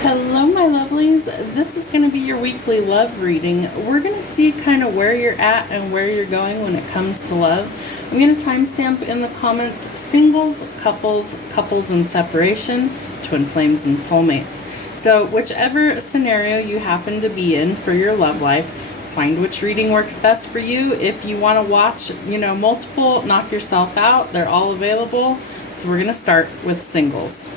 Hello, my lovelies. This is going to be your weekly love reading. We're going to see kind of where you're at and where you're going when it comes to love. I'm going to timestamp in the comments singles, couples, couples in separation, twin flames, and soulmates. So whichever scenario you happen to be in for your love life, find which reading works best for you. If you want to watch, multiple, knock yourself out. They're all available. So we're going to start with singles.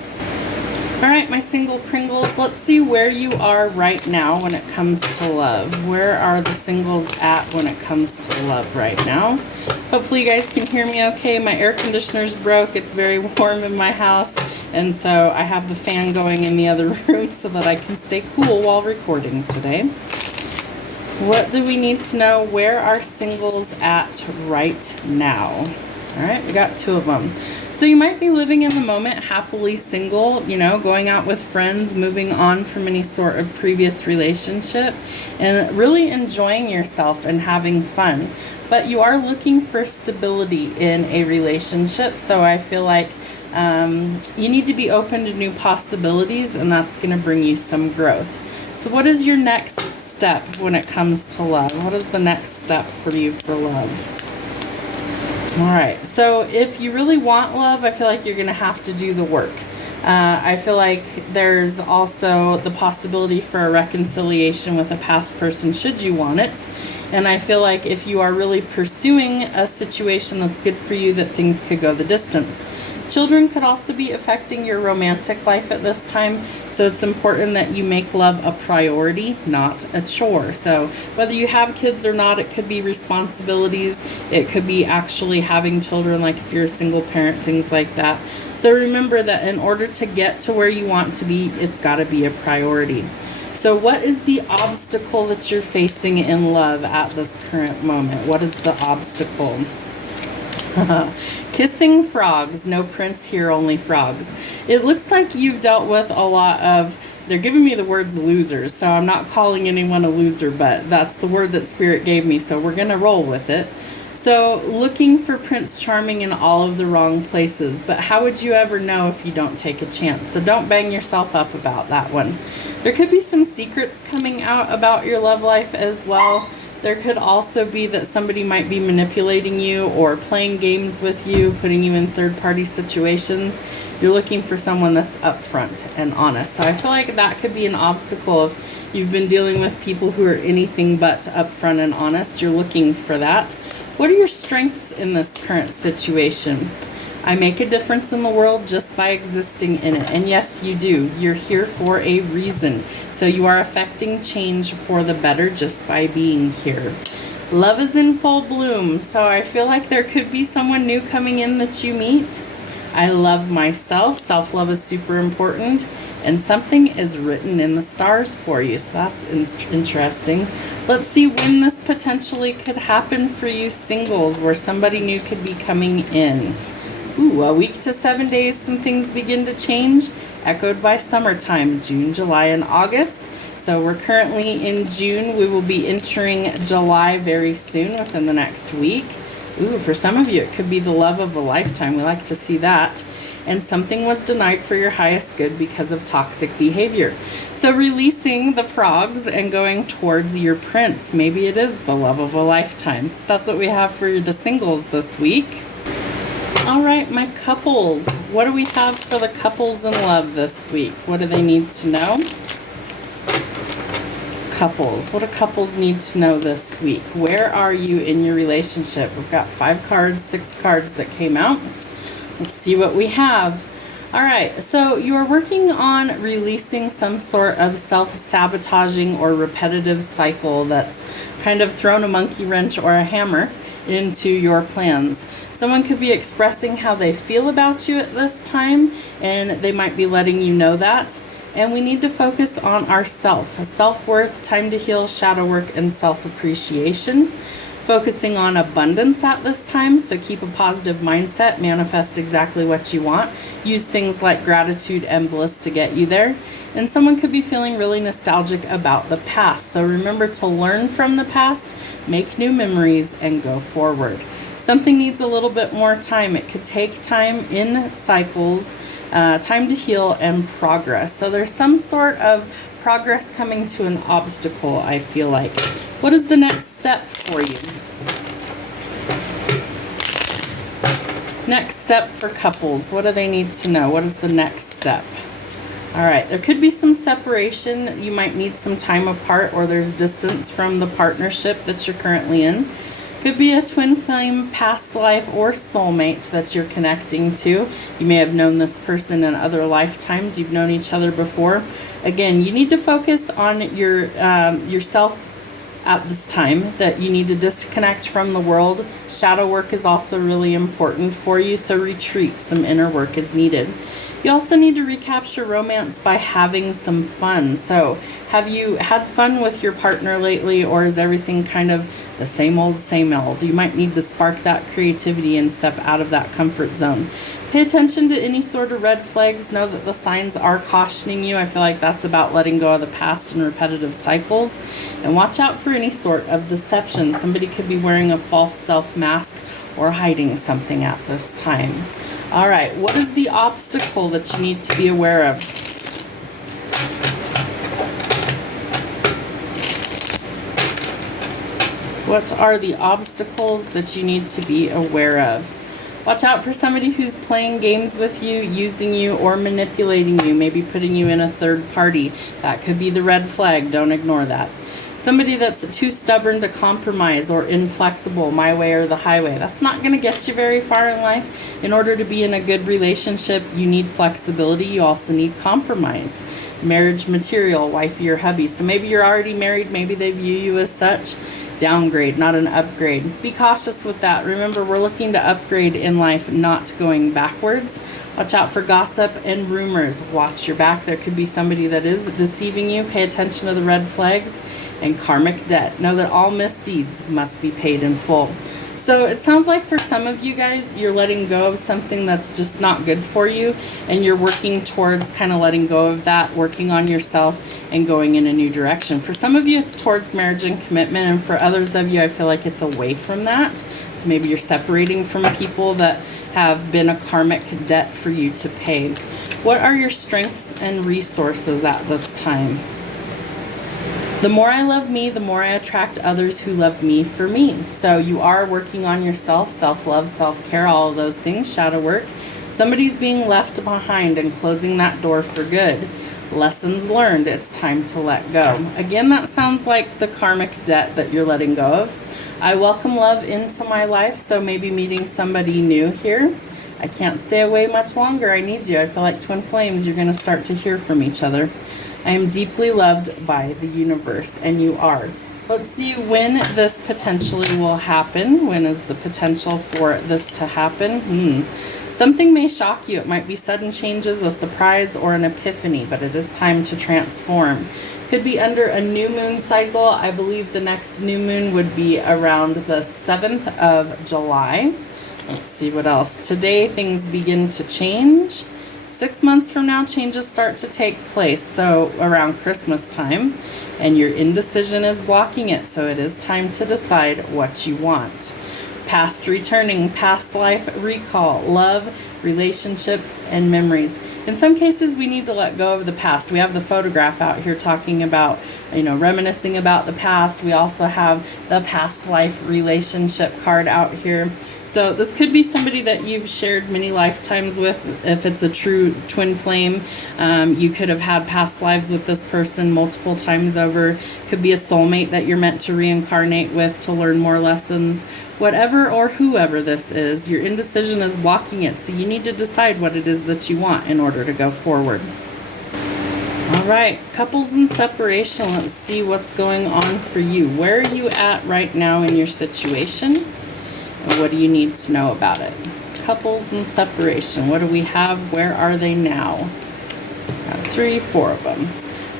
All right, my single Pringles, let's see where you are right now when it comes to love. Where are the singles at when it comes to love right now? Hopefully you guys can hear me okay. My air conditioner's broke. It's very warm in my house, and so I have the fan going in the other room so that I can stay cool while recording today. What do we need to know? Where are singles at right now? All right, we got two of them. So you might be living in the moment, happily single, going out with friends, moving on from any sort of previous relationship, and really enjoying yourself and having fun. But you are looking for stability in a relationship, so I feel like you need to be open to new possibilities, and that's going to bring you some growth. So what is your next step when it comes to love? What is the next step for you for love? All right, so if you really want love, I feel like you're going to have to do the work. I feel like there's also the possibility for a reconciliation with a past person should you want it. And I feel like if you are really pursuing a situation that's good for you, that things could go the distance. Children could also be affecting your romantic life at this time, so it's important that you make love a priority, not a chore. So whether you have kids or not, it could be responsibilities, it could be actually having children, like if you're a single parent, things like that. So remember that in order to get to where you want to be, it's got to be a priority. So what is the obstacle that you're facing in love at this current moment? What is the obstacle? Kissing frogs. No prince here, only frogs. It looks like you've dealt with a lot of, they're giving me the words losers, so I'm not calling anyone a loser, but that's the word that Spirit gave me, so we're going to roll with it. So looking for Prince Charming in all of the wrong places, but how would you ever know if you don't take a chance? So don't bang yourself up about that one. There could be some secrets coming out about your love life as well. There could also be that somebody might be manipulating you or playing games with you, putting you in third-party situations. You're looking for someone that's upfront and honest. So I feel like that could be an obstacle if you've been dealing with people who are anything but upfront and honest. You're looking for that. What are your strengths in this current situation? I make a difference in the world just by existing in it. And yes, you do. You're here for a reason. So you are affecting change for the better just by being here. Love is in full bloom. So I feel like there could be someone new coming in that you meet. I love myself. Self-love is super important. And something is written in the stars for you. So that's interesting. Let's see when this potentially could happen for you singles, where somebody new could be coming in. Ooh, a week to 7 days, some things begin to change, echoed by summertime, June, July, and August. So we're currently in June. We will be entering July very soon, within the next week. Ooh, for some of you, it could be the love of a lifetime. We like to see that. And something was denied for your highest good because of toxic behavior. So releasing the frogs and going towards your prince. Maybe it is the love of a lifetime. That's what we have for the singles this week. All right, my couples. What do we have for the couples in love this week? What do they need to know? Couples. What do couples need to know this week? Where are you in your relationship? We've got 5 cards, 6 cards that came out. Let's see what we have. All right, so you are working on releasing some sort of self-sabotaging or repetitive cycle that's kind of thrown a monkey wrench or a hammer into your plans. Someone could be expressing how they feel about you at this time, and they might be letting you know that. And we need to focus on our self-worth, time to heal, shadow work, and self-appreciation. Focusing on abundance at this time, so keep a positive mindset, manifest exactly what you want. Use things like gratitude and bliss to get you there. And someone could be feeling really nostalgic about the past. So remember to learn from the past, make new memories, and go forward. Something needs a little bit more time. It could take time in cycles time to heal and progress. So there's some sort of progress coming to an obstacle, I feel like. What is the next step for you? Next step for couples. What do they need to know? What is the next step? All right, there could be some separation. You might need some time apart, or there's distance from the partnership that you're currently in. Could be a twin flame, past life, or soulmate that you're connecting to. You may have known this person in other lifetimes. You've known each other before. Again, you need to focus on yourself at this time, that you need to disconnect from the world. Shadow work is also really important for you, so retreat. Some inner work is needed. You also need to recapture romance by having some fun. So have you had fun with your partner lately, or is everything kind of the same old, same old? You might need to spark that creativity and step out of that comfort zone. Pay attention to any sort of red flags. Know that the signs are cautioning you. I feel like that's about letting go of the past and repetitive cycles. And watch out for any sort of deception. Somebody could be wearing a false self mask or hiding something at this time. All right, what is the obstacle that you need to be aware of? What are the obstacles that you need to be aware of? Watch out for somebody who's playing games with you, using you, or manipulating you, maybe putting you in a third party. That could be the red flag. Don't ignore that. Somebody that's too stubborn to compromise or inflexible, my way or the highway. That's not going to get you very far in life. In order to be in a good relationship, you need flexibility. You also need compromise. Marriage material, wifey or hubby. So maybe you're already married. Maybe they view you as such. Downgrade, not an upgrade. Be cautious with that. Remember, we're looking to upgrade in life, not going backwards. Watch out for gossip and rumors. Watch your back. There could be somebody that is deceiving you. Pay attention to the red flags. And karmic debt. Know that all misdeeds must be paid in full. So it sounds like for some of you guys, you're letting go of something that's just not good for you, and you're working towards kind of letting go of that, working on yourself and going in a new direction. For some of you, it's towards marriage and commitment, and for others of you, I feel like it's away from that. So maybe you're separating from people that have been a karmic debt for you to pay. What are your strengths and resources at this time? The more I love me, the more I attract others who love me for me. So you are working on yourself, self-love, self-care, all of those things, shadow work. Somebody's being left behind and closing that door for good. Lessons learned, it's time to let go. Again, that sounds like the karmic debt that you're letting go of. I welcome love into my life, so maybe meeting somebody new here. I can't stay away much longer. I need you. I feel like twin flames, you're going to start to hear from each other. I am deeply loved by the universe, and you are. Let's see when this potentially will happen. When is the potential for this to happen? Something may shock you. It might be sudden changes, a surprise, or an epiphany, but it is time to transform. Could be under a new moon cycle. I believe the next new moon would be around the 7th of July. Let's see what else. Today, things begin to change. 6 months from now, changes start to take place, so around Christmas time, and your indecision is blocking it, so it is time to decide what you want. Past returning, past life recall, love, relationships, and memories. In some cases, we need to let go of the past. We have the photograph out here talking about, reminiscing about the past. We also have the past life relationship card out here. So this could be somebody that you've shared many lifetimes with. If it's a true twin flame, you could have had past lives with this person multiple times over. Could be a soulmate that you're meant to reincarnate with to learn more lessons. Whatever or whoever this is, your indecision is blocking it. So you need to decide what it is that you want in order to go forward. All right, couples in separation. Let's see what's going on for you. Where are you at right now in your situation? And what do you need to know about it? Couples in separation. What do we have? Where are they now? Got 3, 4 of them.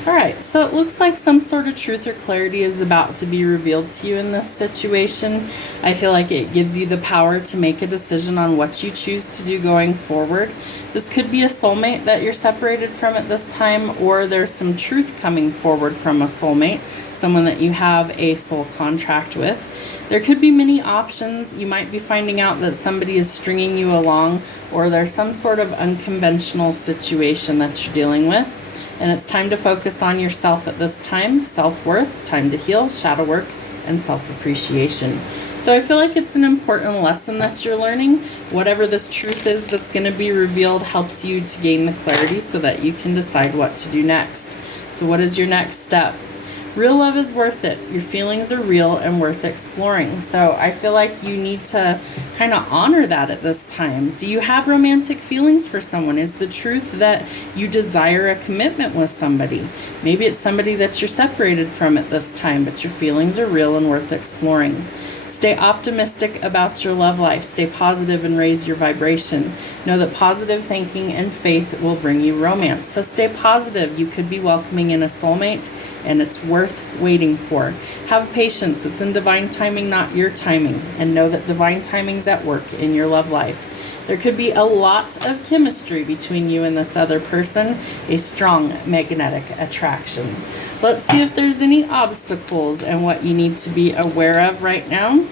All right, so it looks like some sort of truth or clarity is about to be revealed to you in this situation. I feel like it gives you the power to make a decision on what you choose to do going forward. This could be a soulmate that you're separated from at this time, or there's some truth coming forward from a soulmate, someone that you have a soul contract with. There could be many options. You might be finding out that somebody is stringing you along, or there's some sort of unconventional situation that you're dealing with. And it's time to focus on yourself at this time. Self-worth, time to heal, shadow work, and self-appreciation. So I feel like it's an important lesson that you're learning. Whatever this truth is that's going to be revealed helps you to gain the clarity so that you can decide what to do next. So what is your next step? Real love is worth it. Your feelings are real and worth exploring. So I feel like you need to kind of honor that at this time. Do you have romantic feelings for someone? Is the truth that you desire a commitment with somebody? Maybe it's somebody that you're separated from at this time, but your feelings are real and worth exploring. Stay optimistic about your love life. Stay positive and raise your vibration. Know that positive thinking and faith will bring you romance. So stay positive. You could be welcoming in a soulmate, and it's worth waiting for. Have patience. It's in divine timing, not your timing. And know that divine timing's at work in your love life. There could be a lot of chemistry between you and this other person, a strong magnetic attraction. Let's see if there's any obstacles and what you need to be aware of right now.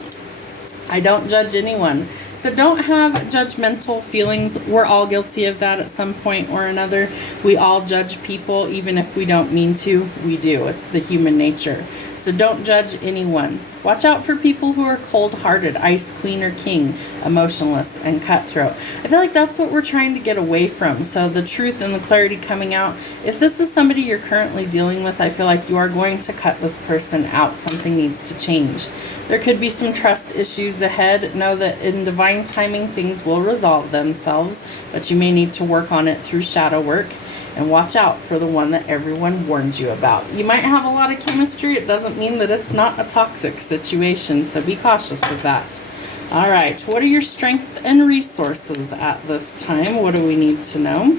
I don't judge anyone. So don't have judgmental feelings. We're all guilty of that at some point or another. We all judge people, even if we don't mean to. We do. It's the human nature. So don't judge anyone. Watch out for people who are cold-hearted, ice queen or king, emotionless, and cutthroat. I feel like that's what we're trying to get away from. So the truth and the clarity coming out. If this is somebody you're currently dealing with, I feel like you are going to cut this person out. Something needs to change. There could be some trust issues ahead. Know that in divine timing, things will resolve themselves, but you may need to work on it through shadow work. And watch out for the one that everyone warned you about. You might have a lot of chemistry. It doesn't mean that it's not a toxic situation, so be cautious of that. All right, what are your strengths and resources at this time? What do we need to know?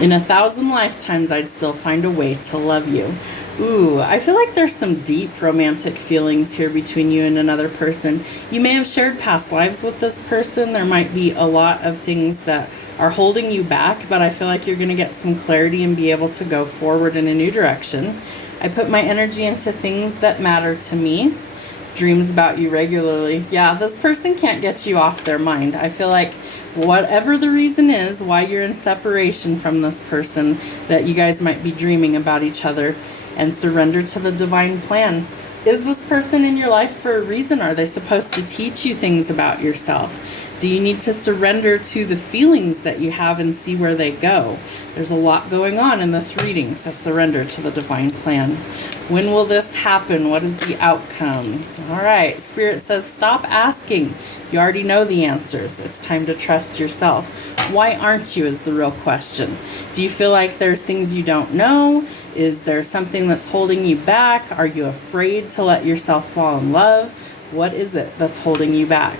In 1,000 lifetimes, I'd still find a way to love you. Ooh, I feel like there's some deep romantic feelings here between you and another person. You may have shared past lives with this person. There might be a lot of things that are holding you back, but I feel like you're going to get some clarity and be able to go forward in a new direction. I put my energy into things that matter to me. Dreams about you regularly. Yeah, this person can't get you off their mind. I feel like whatever the reason is why you're in separation from this person, that you guys might be dreaming about each other, and surrender to the divine plan. Is this person in your life for a reason? Are they supposed to teach you things about yourself? Do you need to surrender to the feelings that you have and see where they go? There's a lot going on in this reading, so surrender to the divine plan. When will this happen? What is the outcome? All right, Spirit says stop asking. You already know the answers. It's time to trust yourself. Why aren't you is the real question. Do you feel like there's things you don't know? Is there something that's holding you back? Are you afraid to let yourself fall in love? What is it that's holding you back?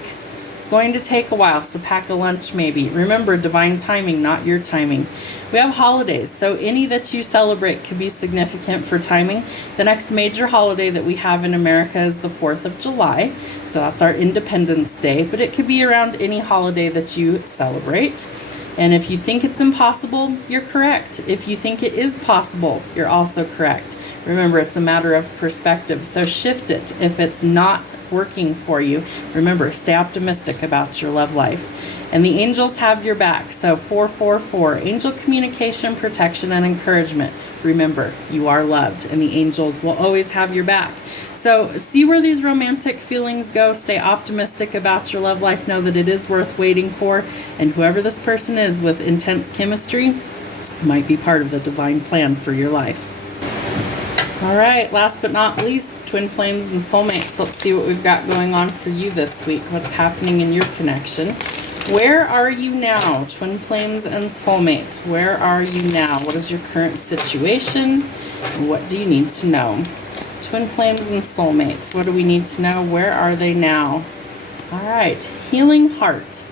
It's going to take a while, so pack a lunch maybe. Remember, divine timing, not your timing. We have holidays, so any that you celebrate could be significant for timing. The next major holiday that we have in America is the 4th of July, so that's our Independence Day, but it could be around any holiday that you celebrate. And if you think it's impossible, you're correct. If you think it is possible, you're also correct. Remember, it's a matter of perspective, so shift it if it's not working for you. Remember, stay optimistic about your love life. And the angels have your back, so 444, angel communication, protection, and encouragement. Remember, you are loved, and the angels will always have your back. So see where these romantic feelings go. Stay optimistic about your love life. Know that it is worth waiting for. And whoever this person is with intense chemistry might be part of the divine plan for your life. All right, last but not least, twin flames and soulmates. Let's see what we've got going on for you this week. What's happening in your connection? Where are you now? Twin flames and soulmates. Where are you now? What is your current situation? And what do you need to know? Twin flames and soulmates. What do we need to know? Where are they now? All right. Healing heart.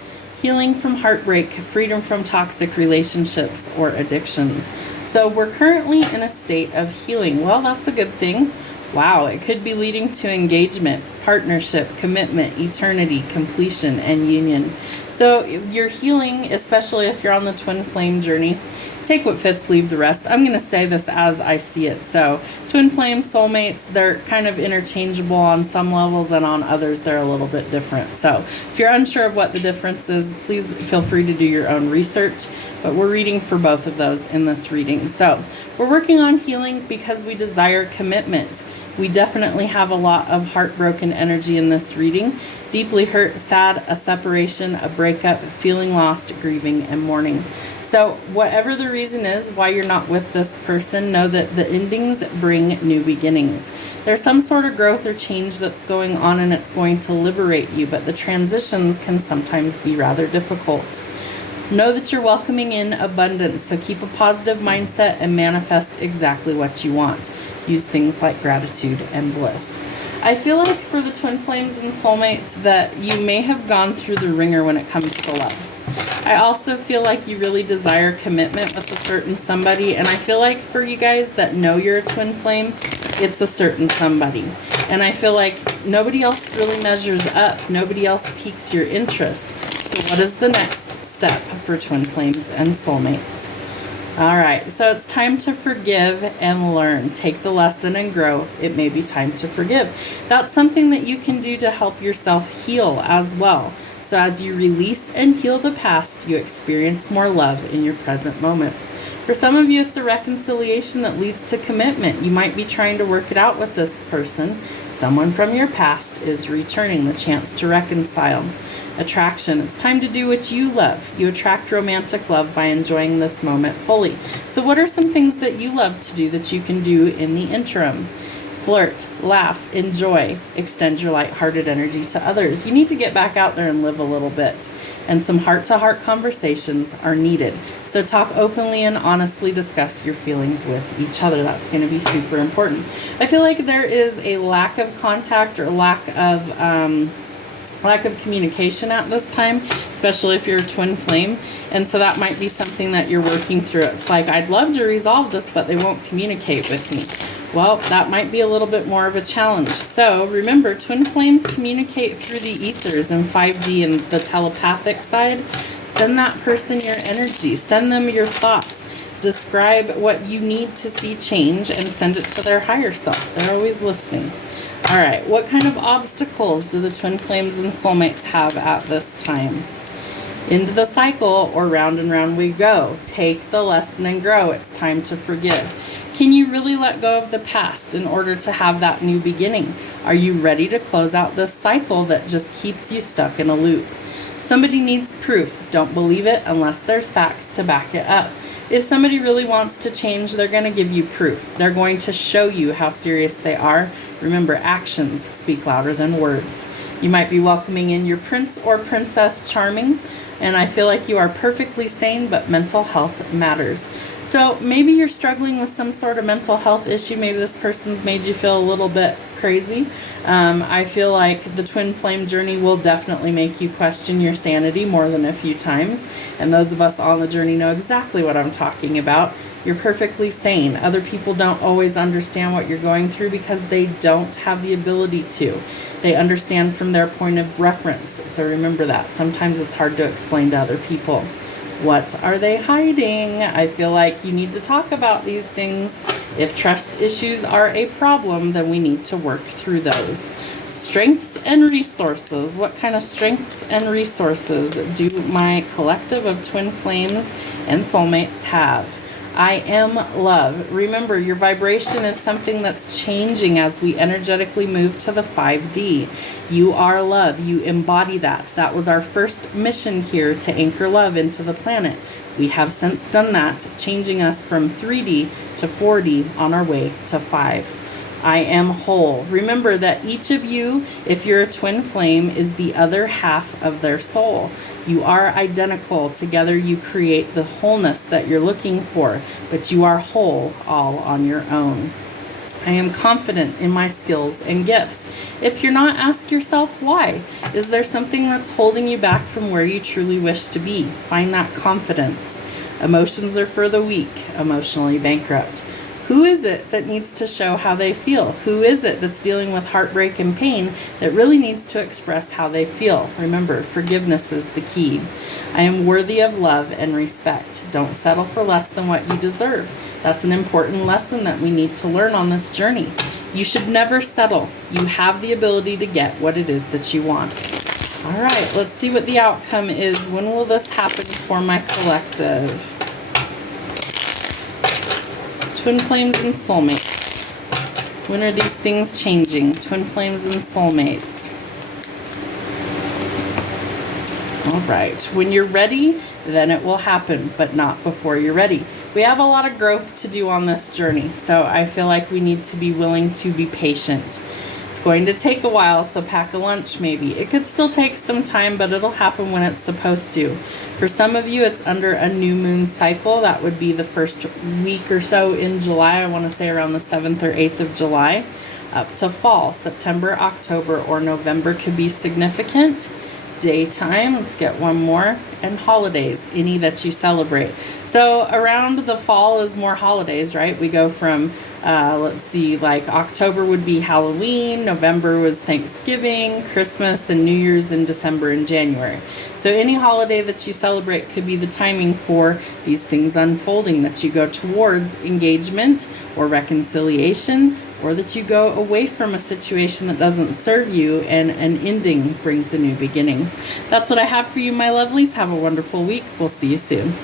Healing from heartbreak. Freedom from toxic relationships or addictions. So we're currently in a state of healing. Well, that's a good thing. Wow, it could be leading to engagement, partnership, commitment, eternity, completion, and union. So you're healing, especially if you're on the twin flame journey. Take what fits, leave the rest. I'm going to say this as I see it. So twin flames, soulmates, they're kind of interchangeable on some levels, and on others they're a little bit different. So if you're unsure of what the difference is, please feel free to do your own research. But we're reading for both of those in this reading. So we're working on healing because we desire commitment. We definitely have a lot of heartbroken energy in this reading. Deeply hurt, sad, a separation, a breakup, feeling lost, grieving, and mourning. So whatever the reason is why you're not with this person, know that the endings bring new beginnings. There's some sort of growth or change that's going on, and it's going to liberate you, but the transitions can sometimes be rather difficult. Know that you're welcoming in abundance, so keep a positive mindset and manifest exactly what you want. Use things like gratitude and bliss. I feel like for the twin flames and soulmates that you may have gone through the ringer when it comes to love. I also feel like you really desire commitment with a certain somebody, and I feel like for you guys that know you're a twin flame, it's a certain somebody. And I feel like nobody else really measures up. Nobody else piques your interest. So what is the next step for twin flames and soulmates? All right, so it's time to forgive and learn. Take the lesson and grow. It may be time to forgive. That's something that you can do to help yourself heal as well. So as you release and heal the past, you experience more love in your present moment. For some of you, it's a reconciliation that leads to commitment. You might be trying to work it out with this person. Someone from your past is returning, the chance to reconcile. Attraction. It's time to do what you love. You attract romantic love by enjoying this moment fully. So what are some things that you love to do that you can do in the interim? Flirt, laugh, enjoy, extend your lighthearted energy to others. You need to get back out there and live a little bit. And some heart-to-heart conversations are needed. So talk openly and honestly, discuss your feelings with each other. That's going to be super important. I feel like there is a lack of contact or lack of communication at this time, especially if you're a twin flame. And so that might be something that you're working through. It's like, I'd love to resolve this, but they won't communicate with me. Well, that might be a little bit more of a challenge. So remember, twin flames communicate through the ethers and 5D and the telepathic side. Send that person your energy. Send them your thoughts. Describe what you need to see change and send it to their higher self. They're always listening. All right, what kind of obstacles do the twin flames and soulmates have at this time? Into the cycle, or round and round we go. Take the lesson and grow. It's time to forgive. Can you really let go of the past in order to have that new beginning? Are you ready to close out this cycle that just keeps you stuck in a loop? Somebody needs proof. Don't believe it unless there's facts to back it up. If somebody really wants to change, they're going to give you proof. They're going to show you how serious they are. Remember, actions speak louder than words. You might be welcoming in your prince or princess charming, and I feel like you are perfectly sane, but mental health matters. So maybe you're struggling with some sort of mental health issue. Maybe this person's made you feel a little bit crazy. I feel like the twin flame journey will definitely make you question your sanity more than a few times. And those of us on the journey know exactly what I'm talking about. You're perfectly sane. Other people don't always understand what you're going through because they don't have the ability to. They understand from their point of reference. So remember that. Sometimes it's hard to explain to other people. What are they hiding? I feel like you need to talk about these things. If trust issues are a problem, then we need to work through those. Strengths and resources. What kind of strengths and resources do my collective of twin flames and soulmates have? I am love. Remember, your vibration is something that's changing as we energetically move to the 5D. You are love. You embody that. That was our first mission here, to anchor love into the planet. We have since done that, changing us from 3D to 4D on our way to 5. I am whole. Remember that each of you, if you're a twin flame, is the other half of their soul. You are identical. Together you create the wholeness that you're looking for, but you are whole all on your own. I am confident in my skills and gifts. If you're not, ask yourself why. Is there something that's holding you back from where you truly wish to be? Find that confidence. Emotions are for the weak, emotionally bankrupt. Who is it that needs to show how they feel? Who is it that's dealing with heartbreak and pain that really needs to express how they feel? Remember, forgiveness is the key. I am worthy of love and respect. Don't settle for less than what you deserve. That's an important lesson that we need to learn on this journey. You should never settle. You have the ability to get what it is that you want. All right, let's see what the outcome is. When will this happen for my collective? Twin flames and soulmates. When are these things changing? Twin flames and soulmates. All right, when you're ready, then it will happen, but not before you're ready. We have a lot of growth to do on this journey, so I feel like we need to be willing to be patient. It's going to take a while, so pack a lunch maybe. It could still take some time, but it'll happen when it's supposed to. For some of you, it's under a new moon cycle. That would be the first week or so in July. I want to say around the 7th or 8th of July. Up to fall, September, October, or November could be significant. Daytime, let's get one more, and holidays, any that you celebrate. So around the fall is more holidays, right? We go from, let's see, like October would be Halloween, November was Thanksgiving, Christmas, and New Year's in December and January. So any holiday that you celebrate could be the timing for these things unfolding, that you go towards engagement or reconciliation, or that you go away from a situation that doesn't serve you and an ending brings a new beginning. That's what I have for you, my lovelies. Have a wonderful week. We'll see you soon.